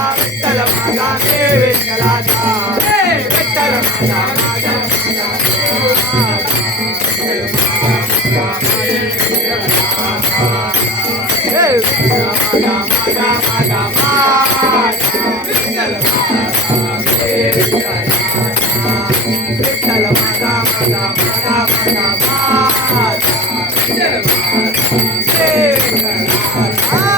Ah! Hey. Hey. Hey.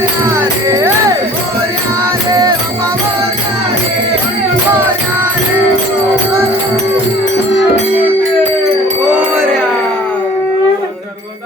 Maria! É.